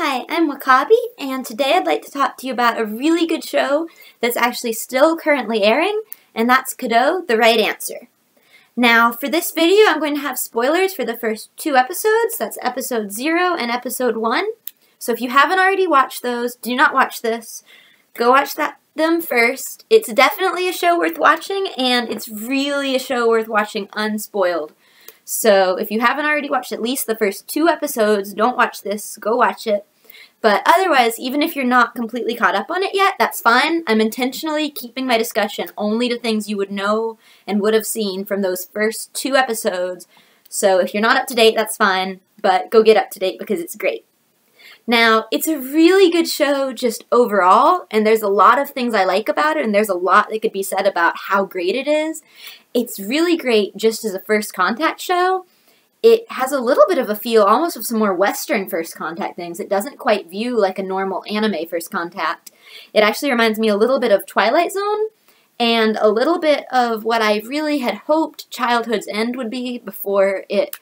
Hi, I'm Wakkabi, and today I'd like to talk to you about a really good show that's actually still currently airing, and that's Kado, The Right Answer. Now, for this video, I'm going to have spoilers for the first two episodes. That's episode 0 and episode 1. So if you haven't already watched those, do not watch this. Go watch them first. It's definitely a show worth watching, and it's really a show worth watching unspoiled. So if you haven't already watched at least the first 2 episodes, don't watch this, go watch it. But otherwise, even if you're not completely caught up on it yet, that's fine. I'm intentionally keeping my discussion only to things you would know and would have seen from those first 2 episodes. So if you're not up to date, that's fine, but go get up to date because it's great. Now, it's a really good show just overall, and there's a lot of things I like about it, and there's a lot that could be said about how great it is. It's really great just as a first contact show. It has a little bit of a feel almost of some more Western first contact things. It doesn't quite view like a normal anime first contact. It actually reminds me a little bit of Twilight Zone, and a little bit of what I really had hoped Childhood's End would be before it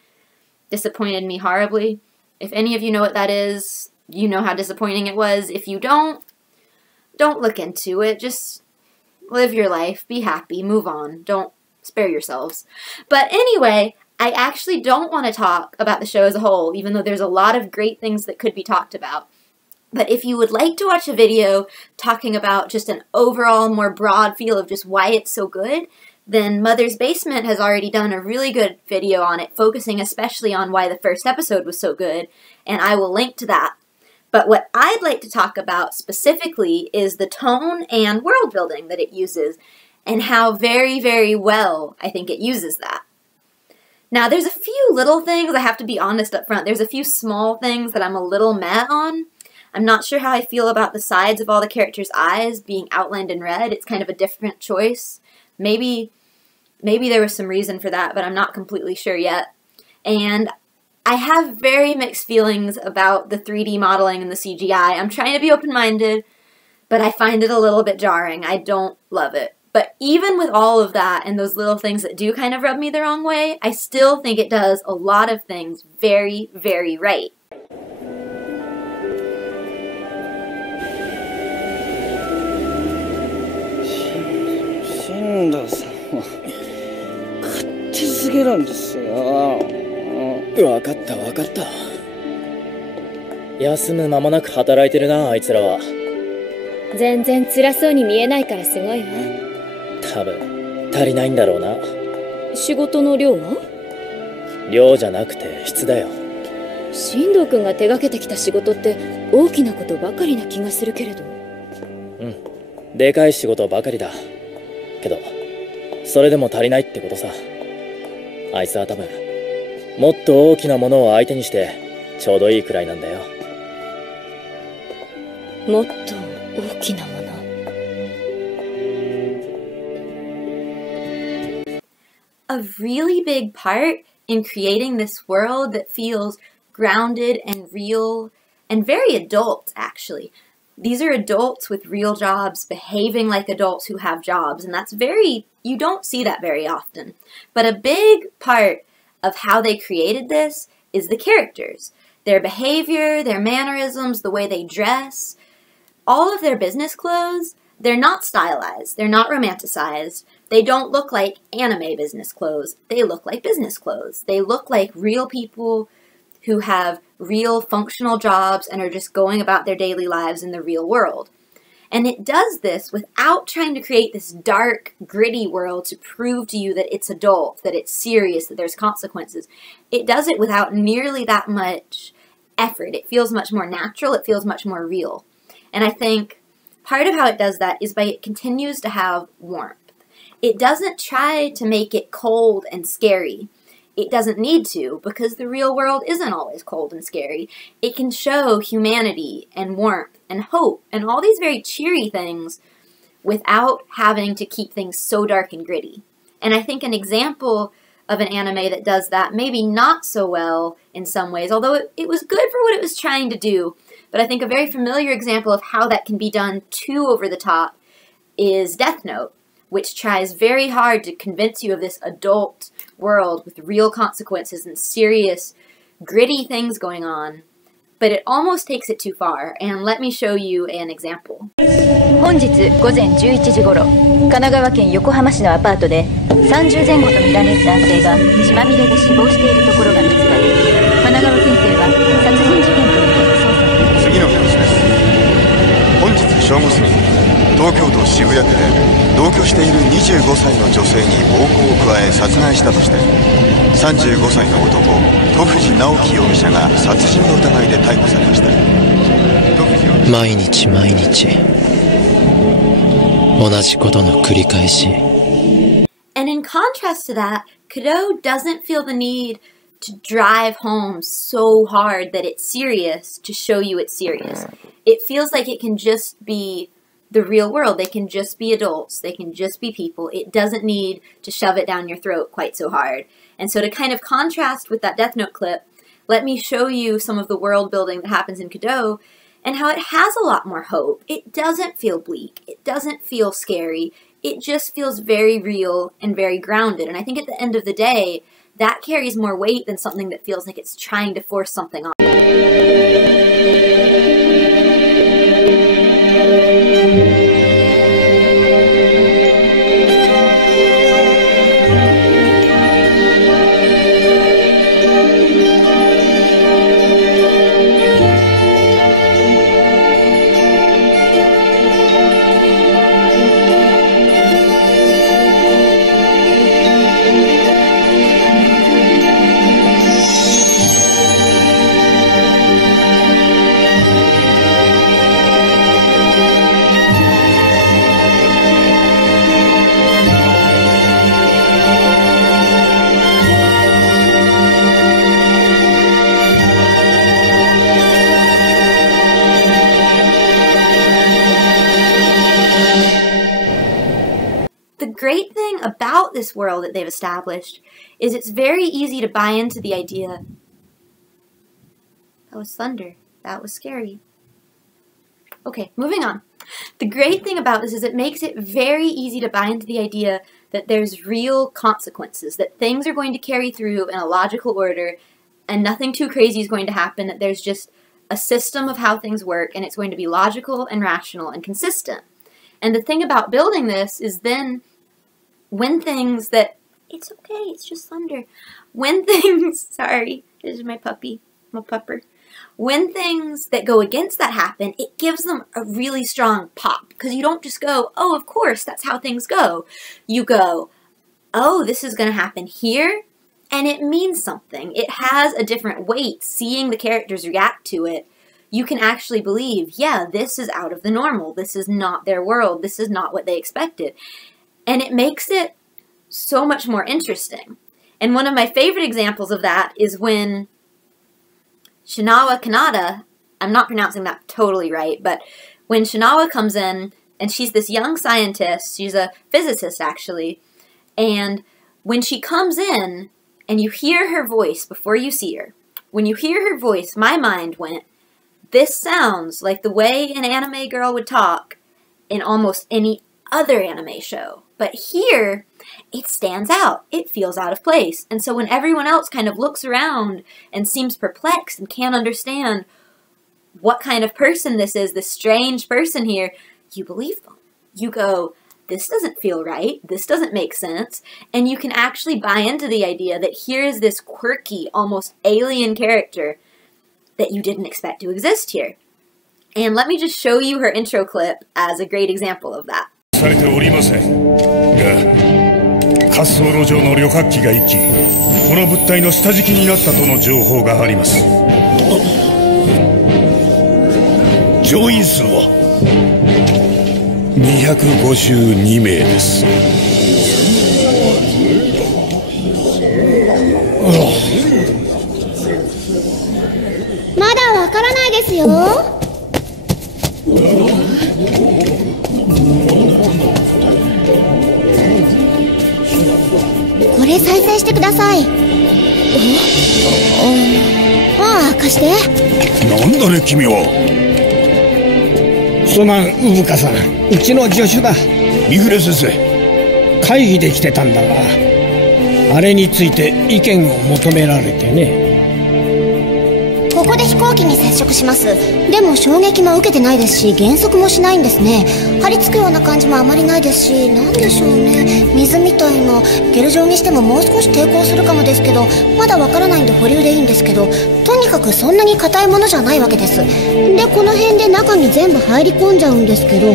disappointed me horribly. If any of you know what that is, you know how disappointing it was. If you don't look into it. Just live your life, be happy, move on. Don't spare yourselves. But anyway, I actually don't want to talk about the show as a whole, even though there's a lot of great things that could be talked about. But if you would like to watch a video talking about just an overall more broad feel of just why it's so good, then Mother's Basement has already done a really good video on it, focusing especially on why the first episode was so good, and I will link to that. But what I'd like to talk about specifically is the tone and world building that it uses, and how very, very well I think it uses that. Now, there's a few little things, I have to be honest up front, there's a few small things that I'm a little meh on. I'm not sure how I feel about the sides of all the characters' eyes being outlined in red. It's kind of a different choice. Maybe there was some reason for that, but I'm not completely sure yet. And I have very mixed feelings about the 3D modeling and the CGI. I'm trying to be open-minded, but I find it a little bit jarring. I don't love it. But even with all of that and those little things that do kind of rub me the wrong way, I still think it does a lot of things very, very right.わかったわかった。休む間もなく働いてるな、あいつらは。全然辛そうに見えないからすごいわ。多分足りないんだろうな。仕事の量が？量じゃなくて質だよ。進藤君が手がけてきた仕事って大きなことばかりな気がするけれど。うん、でかい仕事ばかりだ。けどそれでも足りないってことさ。あいつは多分もっと大きなものを相手にしてちょうどいいくらいなんだよ。もっと大きなもの。A really big part in creating this world that feels grounded and real and very adult, actually. These are adults with real jobs behaving like adults who have jobs, and that's you don't see that very often. But a big part of how they created this is the characters. Their behavior, their mannerisms, the way they dress, all of their business clothes, they're not stylized, they're not romanticized, they don't look like anime business clothes, they look like business clothes. They look like real people who have real functional jobs and are just going about their daily lives in the real world. And it does this without trying to create this dark, gritty world to prove to you that it's adult, that it's serious, that there's consequences. It does it without nearly that much effort. It feels much more natural, it feels much more real. And I think part of how it does that is by it continues to have warmth. It doesn't try to make it cold and scary. It doesn't need to, because the real world isn't always cold and scary. It can show humanity and warmth and hope and all these very cheery things without having to keep things so dark and gritty. And I think an example of an anime that does that, maybe not so well in some ways, although it was good for what it was trying to do, but I think a very familiar example of how that can be done too over the top is Death Note, which tries very hard to convince you of this adult world with real consequences and serious, gritty things going on, but it almost takes it too far, and let me show you an example. 本日午前11時頃、神奈川県横浜市のアパートで30前後とみられる男性が血まみれで死亡しているところが見つかり、神奈川県警は殺人事件とみて捜査。次の話です。本日正午過ぎ、東京都渋谷区で同居している25歳の女性に暴行を加え殺害したとして35歳の男戸藤直樹容疑者が殺人の疑いで逮捕されました。毎日毎日同じことの繰り返し。 And in contrast to that, Kado doesn't feel the need to drive home so hard that it's serious to show you it's serious. It feels like it can just be the real world. They can just be adults. They can just be people. It doesn't need to shove it down your throat quite so hard. And so to kind of contrast with that Death Note clip, let me show you some of the world building that happens in Kado and how it has a lot more hope. It doesn't feel bleak. It doesn't feel scary. It just feels very real and very grounded. And I think at the end of the day, that carries more weight than something that feels like it's trying to force something on. The great thing about this world that they've established is it's very easy to buy into the idea. That was thunder. That was scary. Okay, moving on. The great thing about this is it makes it very easy to buy into the idea that there's real consequences, that things are going to carry through in a logical order and nothing too crazy is going to happen, that there's just a system of how things work and it's going to be logical and rational and consistent. And the thing about building this is then when things that, it's okay, it's just thunder. When things, sorry, this is my puppy, my pupper. When things that go against that happen, it gives them a really strong pop. Because you don't just go, oh, of course, that's how things go. You go, oh, this is going to happen here, and it means something. It has a different weight. Seeing the characters react to it, you can actually believe, yeah, this is out of the normal. This is not their world. This is not what they expected. And it makes it so much more interesting. And one of my favorite examples of that is when Shinawa Kanata, I'm not pronouncing that totally right, but when Shinawa comes in, and she's this young scientist, she's a physicist actually, and when she comes in, and you hear her voice before you see her, when you hear her voice, my mind went, this sounds like the way an anime girl would talk in almost any other anime show. But here, it stands out. It feels out of place. And so when everyone else kind of looks around and seems perplexed and can't understand what kind of person this is, this strange person here, you believe them. You go, this doesn't feel right. This doesn't make sense. And you can actually buy into the idea that here is this quirky, almost alien character that you didn't expect to exist here. And let me just show you her intro clip as a great example of that. されておりませんが、滑走路上の旅客機が行き、この物体の下敷きになったとの情報があります。乗員数は252名です。まだわからないですよ。これ再生してください。ああ、貸して。なんだね君は。すまん、産香さん、うちの助手だ。三船先生。会議で来てたんだが、あれについて意見を求められてね。ここで飛行機に接触します。でも衝撃も受けてないですし、減速もしないんですね。張り付くような感じもあまりないですし、なんでしょうね、水みたいな。ゲル状にしてももう少し抵抗するかもですけど、まだわからないんで保留でいいんですけど、とにかくそんなに硬いものじゃないわけです。でこの辺で中に全部入り込んじゃうんですけど、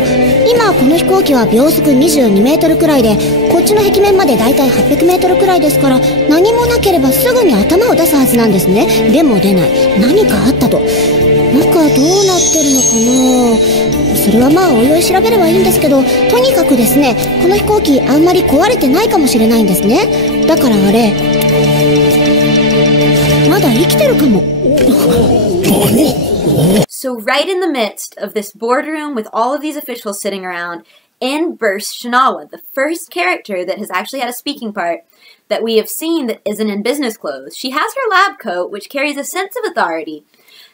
今この飛行機は秒速22メートルくらいで、こっちの壁面までだいたい800メートルくらいですから、何もなければすぐに頭を出すはずなんですね。でも出ない。何かあったと。中どうなってるのかな。それはまあおいおい調べればいいんですけど、とにかくですね、この飛行機あんまり壊れてないかもしれないんですね。だからあれまだ生きてるかも。So right in the midst of this boardroom with all of these officials sitting around, in bursts Shinawa, the first character that has actually had a speaking part that we have seen that isn't in business clothes. She has her lab coat, which carries a sense of authority,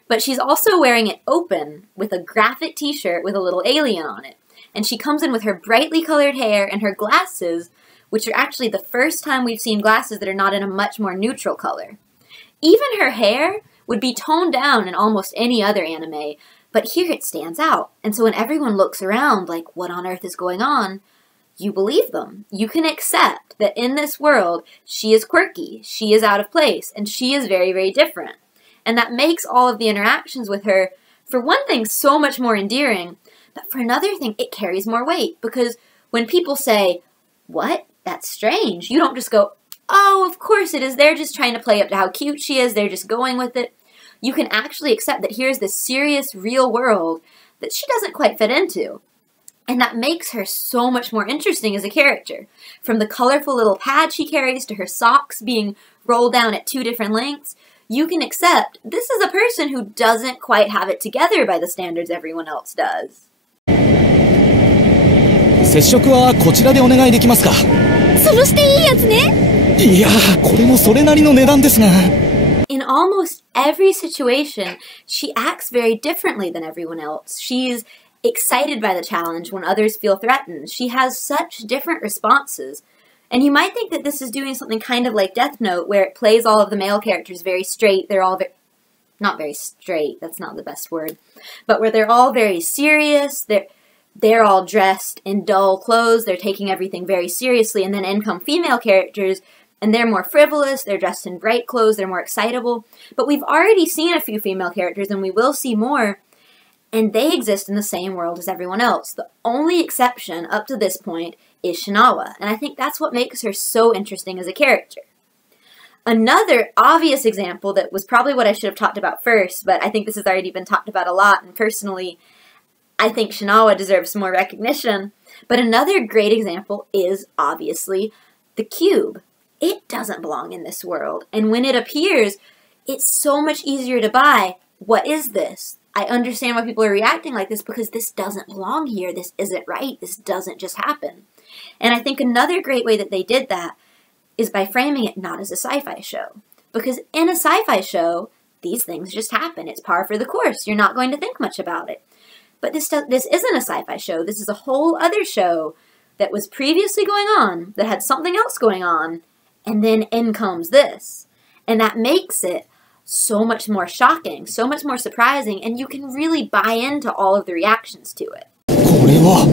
but she's also wearing it open with a graphic t-shirt with a little alien on it. And she comes in with her brightly colored hair and her glasses, which are actually the first time we've seen glasses that are not in a much more neutral color. Even her hair would be toned down in almost any other anime, but here it stands out. And so when everyone looks around like, what on earth is going on? You believe them. You can accept that in this world, she is quirky, she is out of place, and she is very, very different. And that makes all of the interactions with her, for one thing, so much more endearing, but for another thing, it carries more weight. Because when people say, what? That's strange, you don't just go, oh, of course it is. They're just trying to play up to how cute she is. They're just going with it. You can actually accept that here's this serious, real world that she doesn't quite fit into. And that makes her so much more interesting as a character. From the colorful little pad she carries to her socks being rolled down at 2 different lengths, you can accept this is a person who doesn't quite have it together by the standards everyone else does. 接触はこちらでお願いできますか。潰していいやつね。いや、これもそれなりの値段ですが。In almost every situation, she acts very differently than everyone else. She's excited by the challenge when others feel threatened. She has such different responses. And you might think that this is doing something kind of like Death Note, where it plays all of the male characters very straight. They're all not very straight, that's not the best word, but where they're all very serious. They're all dressed in dull clothes. They're taking everything very seriously. And then in come female characters, and they're more frivolous, they're dressed in bright clothes, they're more excitable. But we've already seen a few female characters, and we will see more, and they exist in the same world as everyone else. The only exception up to this point is Shinawa, and I think that's what makes her so interesting as a character. Another obvious example that was probably what I should have talked about first, but I think this has already been talked about a lot, and personally, I think Shinawa deserves some more recognition. But another great example is, obviously, the cube. It doesn't belong in this world, and when it appears, it's so much easier to buy. What is this? I understand why people are reacting like this, because this doesn't belong here. This isn't right. This doesn't just happen. And I think another great way that they did that is by framing it not as a sci-fi show. Because in a sci-fi show, these things just happen. It's par for the course. You're not going to think much about it. But this isn't a sci-fi show. This is a whole other show that was previously going on, that had something else going on, and then in comes this. And that makes it so much more shocking, so much more surprising, and you can really buy into all of the reactions to it. これは。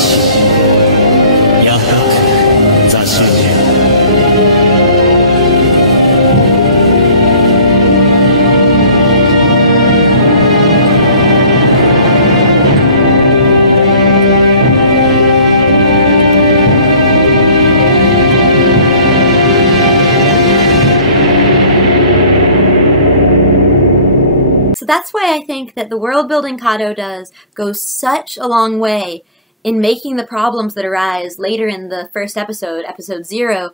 しヤフオクザ終了。So that's why I think that the world building Kado does goes such a long way in making the problems that arise later in the first episode, episode 0,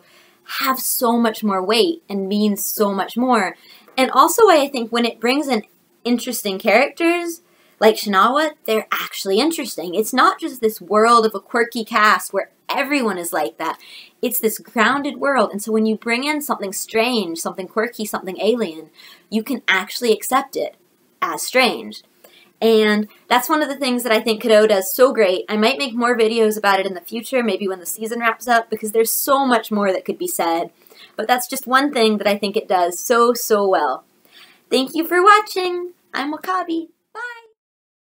have so much more weight and mean so much more. And also why I think when it brings in interesting characters, like Shinawa, they're actually interesting. It's not just this world of a quirky cast where everyone is like that. It's this grounded world, and so when you bring in something strange, something quirky, something alien, you can actually accept it as strange. And that's one of the things that I think Kado does so great. I might make more videos about it in the future, maybe when the season wraps up, because there's so much more that could be said. But that's just one thing that I think it does so, so well. Thank you for watching. I'm Wakkabi.